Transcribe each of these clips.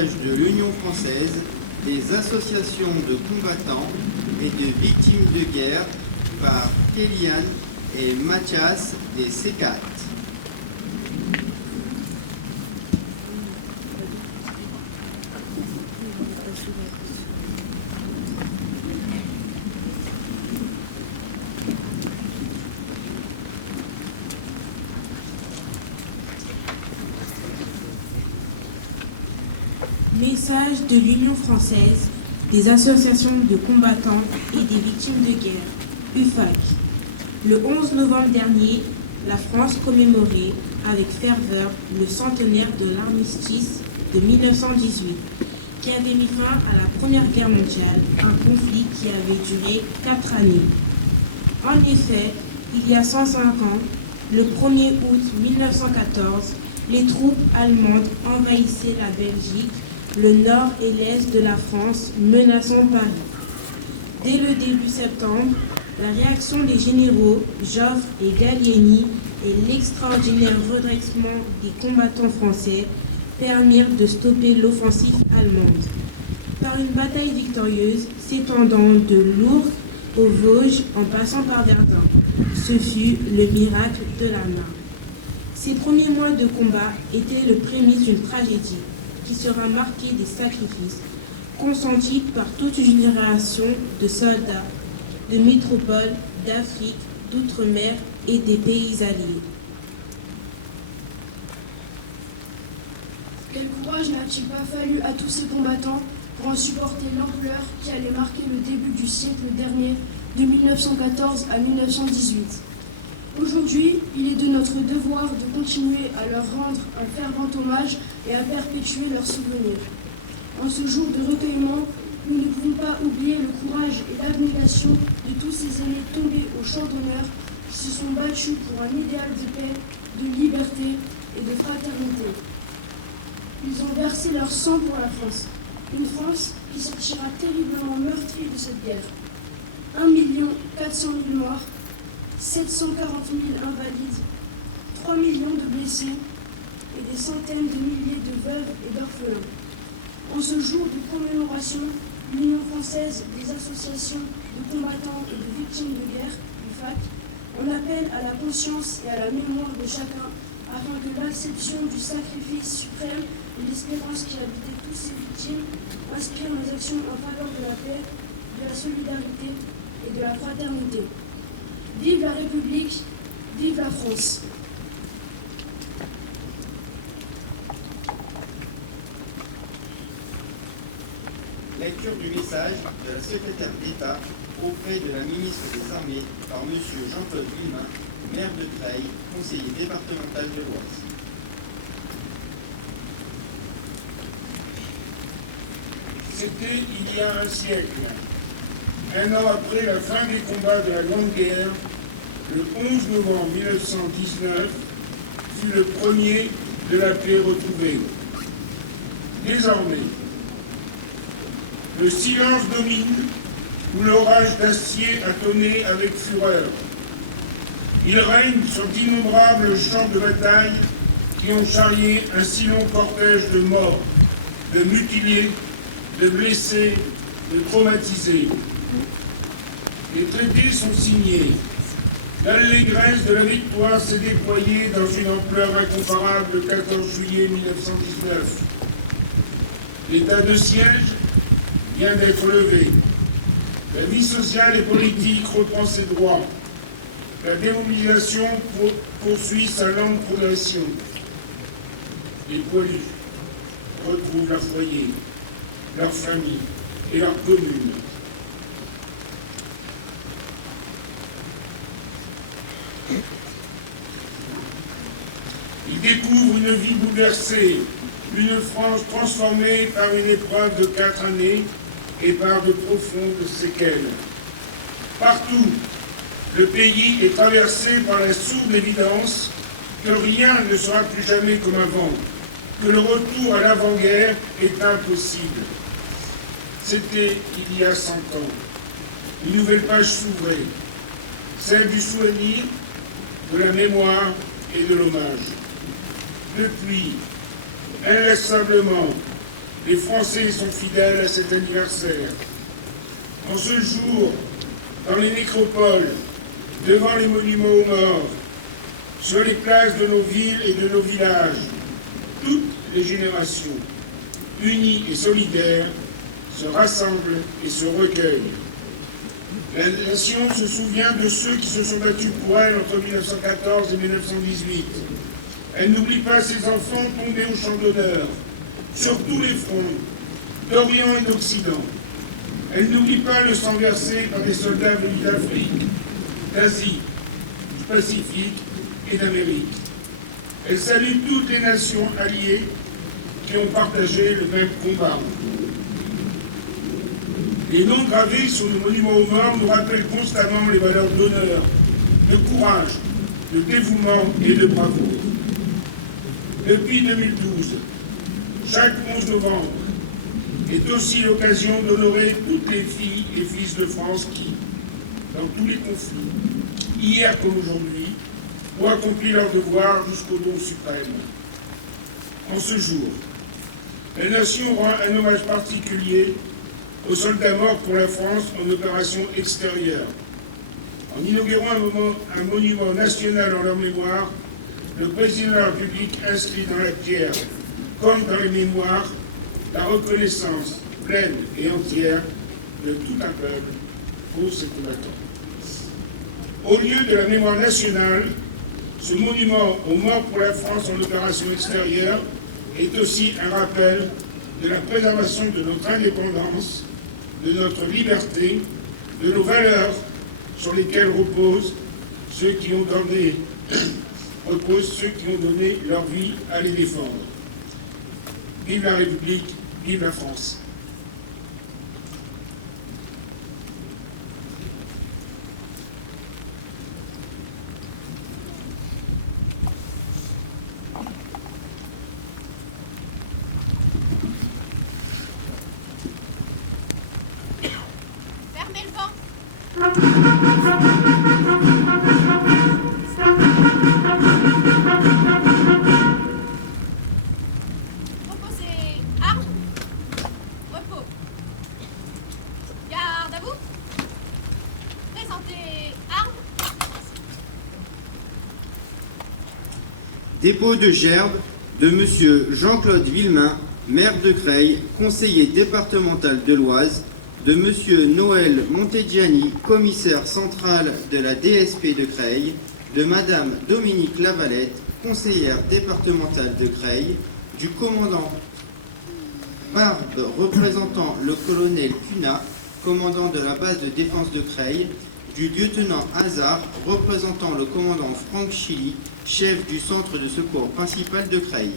message de l'Union française, des associations de combattants et de victimes de guerre par Kélian et Mathias des C4. Message de l'Union française, des associations de combattants et des victimes de guerre, UFAC. Le 11 novembre dernier, la France commémorait avec ferveur le centenaire de l'armistice de 1918, qui avait mis fin à la Première Guerre mondiale, un conflit qui avait duré 4 années. En effet, il y a 105 ans, le 1er août 1914, les troupes allemandes envahissaient la Belgique, le nord et l'est de la France, menaçant Paris. Dès le début septembre, la réaction des généraux Joffre et Gallieni et l'extraordinaire redressement des combattants français permirent de stopper l'offensive allemande. Par une bataille victorieuse s'étendant de Lourdes aux Vosges en passant par Verdun, ce fut le miracle de la Marne. Ces premiers mois de combat étaient le prémisse d'une tragédie qui sera marquée des sacrifices consentis par toute une génération de soldats, de métropoles, d'Afrique, d'outre-mer et des pays alliés. Quel courage n'a-t-il pas fallu à tous ces combattants pour en supporter l'ampleur qui allait marquer le début du siècle dernier, de 1914 à 1918. Aujourd'hui, il est de notre devoir de continuer à leur rendre un fervent hommage et à perpétuer leurs souvenirs. En ce jour de recueillement, nous ne pouvons pas oublier le courage et l'abnégation de tous ces aînés tombés au champ d'honneur qui se sont battus pour un idéal de paix, de liberté et de fraternité. Ils ont versé leur sang pour la France, une France qui sortira terriblement meurtrie de cette guerre. 1 400 000 morts, 740 000 invalides, 3 millions de blessés et des centaines de milliers de veuves et d'orphelins. En ce jour de commémoration, l'Union française des associations de combattants et de victimes de guerre, UFAC, on appelle à la conscience et à la mémoire de chacun afin que l'acception du sacrifice suprême et l'espérance qui habitait toutes ces victimes inspirent nos actions en faveur de la paix, de la solidarité et de la fraternité. Vive la République, vive la France. Lecture du message de la secrétaire d'État auprès de la ministre des Armées par M. Jean-Claude Villemin, maire de Creil, conseiller départemental de l'Oise. C'était il y a un siècle. Un an après la fin des combats de la Grande Guerre, le 11 novembre 1919 fut le premier de la paix retrouvée. Désormais, le silence domine où l'orage d'acier a tonné avec fureur. Il règne sur d'innombrables champs de bataille qui ont charrié un si long cortège de morts, de mutilés, de blessés, de traumatisés. Les traités sont signés. L'allégresse de la victoire s'est déployée dans une ampleur incomparable le 14 juillet 1919. L'état de siège vient d'être levé. La vie sociale et politique reprend ses droits. La démobilisation poursuit sa lente progression. Les poilus retrouvent leur foyer, leur famille et leur commune. Ils découvrent une vie bouleversée, une France transformée par une épreuve de 4 années et par de profondes séquelles. Partout, le pays est traversé par la sourde évidence que rien ne sera plus jamais comme avant, que le retour à l'avant-guerre est impossible. C'était il y a 100 ans. Une nouvelle page s'ouvrait, celle du souvenir, de la mémoire et de l'hommage. Depuis, inlassablement, les Français sont fidèles à cet anniversaire. En ce jour, dans les nécropoles, devant les monuments aux morts, sur les places de nos villes et de nos villages, toutes les générations, unies et solidaires, se rassemblent et se recueillent. La nation se souvient de ceux qui se sont battus pour elle entre 1914 et 1918. Elle n'oublie pas ses enfants tombés au champ d'honneur, sur tous les fronts, d'Orient et d'Occident. Elle n'oublie pas le sang versé par des soldats venus d'Afrique, d'Asie, du Pacifique et d'Amérique. Elle salue toutes les nations alliées qui ont partagé le même combat. Les noms gravés sur le monument aux morts nous rappellent constamment les valeurs d'honneur, de courage, de dévouement et de bravoure. Depuis 2012, chaque 11 novembre est aussi l'occasion d'honorer toutes les filles et fils de France qui, dans tous les conflits, hier comme aujourd'hui, ont accompli leur devoir jusqu'au don suprême. En ce jour, la nation rend un hommage particulier aux soldats morts pour la France en opération extérieure. En inaugurant un monument national en leur mémoire, le président de la République inscrit dans la pierre, comme dans les mémoires, la reconnaissance pleine et entière de tout un peuple pour ses combattants. Au lieu de la mémoire nationale, ce monument aux morts pour la France en opération extérieure est aussi un rappel de la préservation de notre indépendance, de notre liberté, de nos valeurs sur lesquelles reposent ceux qui ont donné leur vie à les défendre. Vive la République, vive la France. Fermez le vent. Reposez. Armes. Repos. Garde à vous. Présentez. Armes. Dépôt de gerbe de Monsieur Jean-Claude Villemain, maire de Creil, conseiller départemental de l'Oise, de Monsieur Noël Montegiani, commissaire central de la DSP de Creil, de Madame Dominique Lavalette, conseillère départementale de Creil, du commandant Barbe représentant le colonel Cunat, commandant de la base de défense de Creil, du lieutenant Hazard représentant le commandant Franck Chili, chef du centre de secours principal de Creil.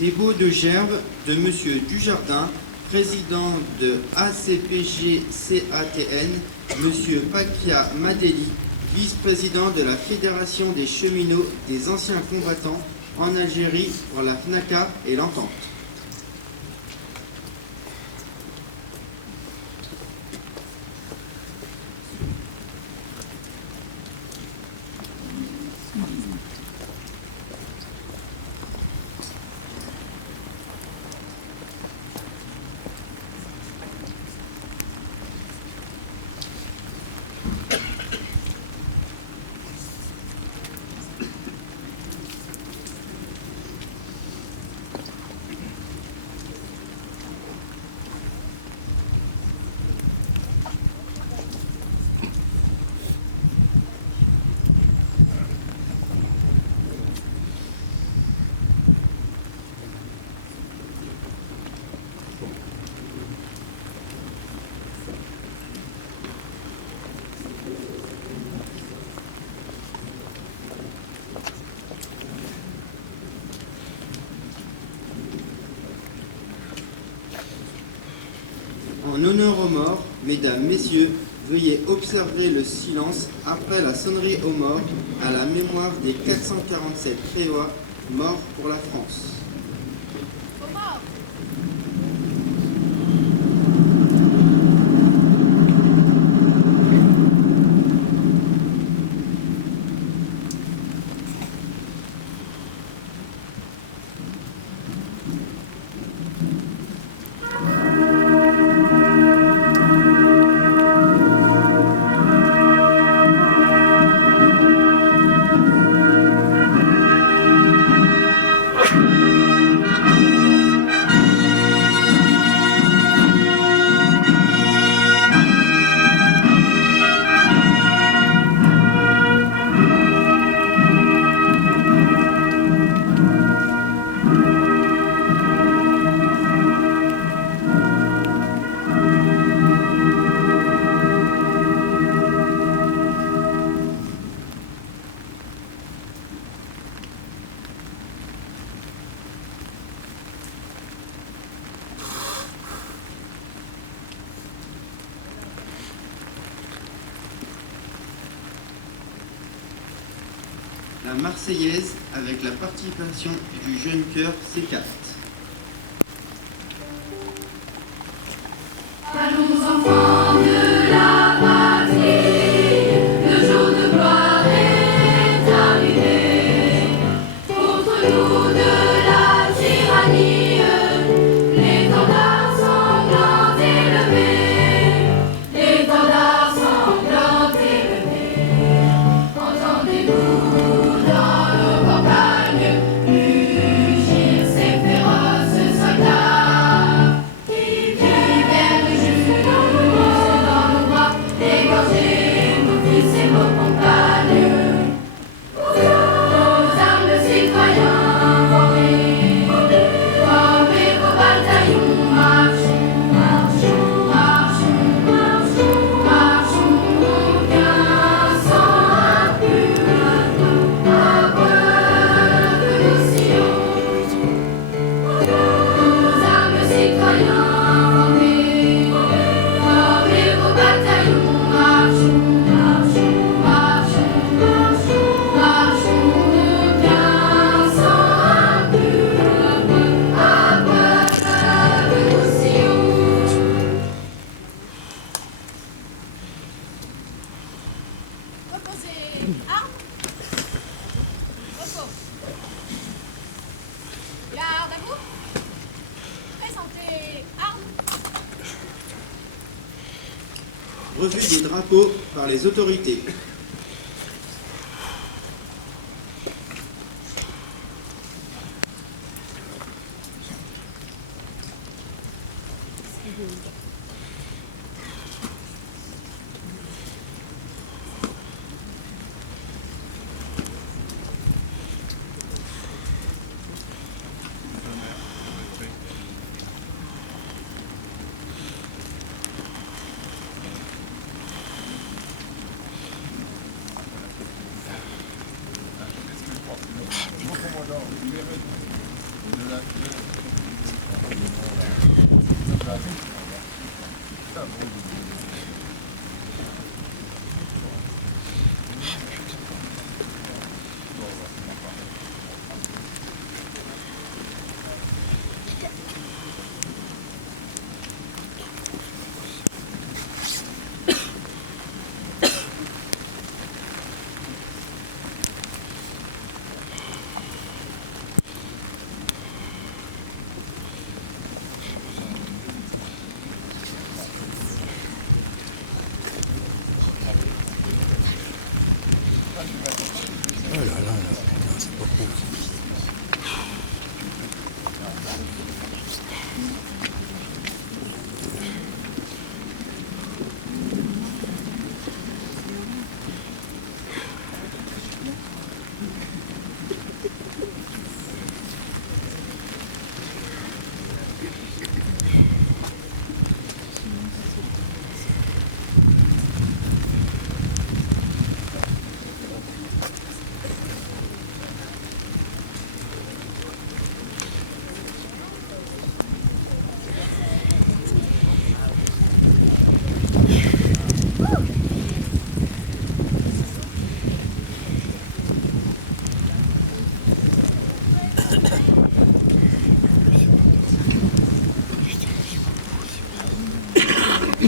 Dépôt de gerbe de Monsieur Dujardin, président de ACPG-CATN, Monsieur Pakia Madeli, vice-président de la Fédération des cheminots des anciens combattants en Algérie pour la FNACA et l'Entente. Mesdames, Messieurs, veuillez observer le silence après la sonnerie aux morts à la mémoire des 447 Créois morts pour la France. Aux morts. La Marseillaise avec la participation du jeune chœur C4. Allons enfants de la patrie, le jour de gloire est arrivé. Contre nous de la tyrannie, l'étendard sanglant élevé, l'étendard sanglant élevé. Entendez-vous dans nos campagnes mugir ces féroces soldats qui viennent jusque dans nos bras, égorger nos fils et nos compagnes. Nos armes citoyens formés au bataillon, marchons, marchons, marchons, marchons, marchons, bien sans impur, à preuve que nous sillons. Nos armes citoyens formés au bataillon, marchons, marchons, marchons, marchons, marchons, bien sans impur, à preuve que nous sillons. Reposez. Armes. Repos. Garde à vous. Présentez. Armes. Revue des drapeaux par les autorités.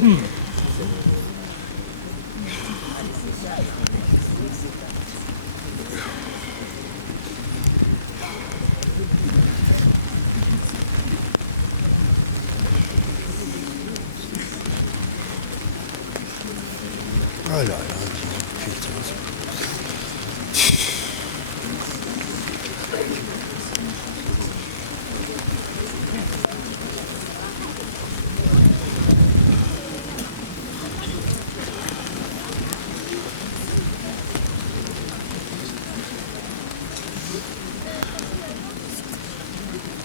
Oh là là, putain.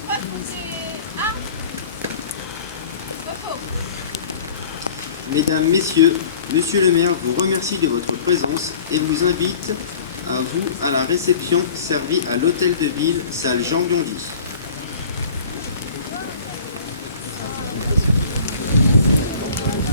Reposez armes. Repos. Mesdames, Messieurs, Monsieur le maire vous remercie de votre présence et vous invite à la réception servie à l'hôtel de ville, salle Jean Biondi.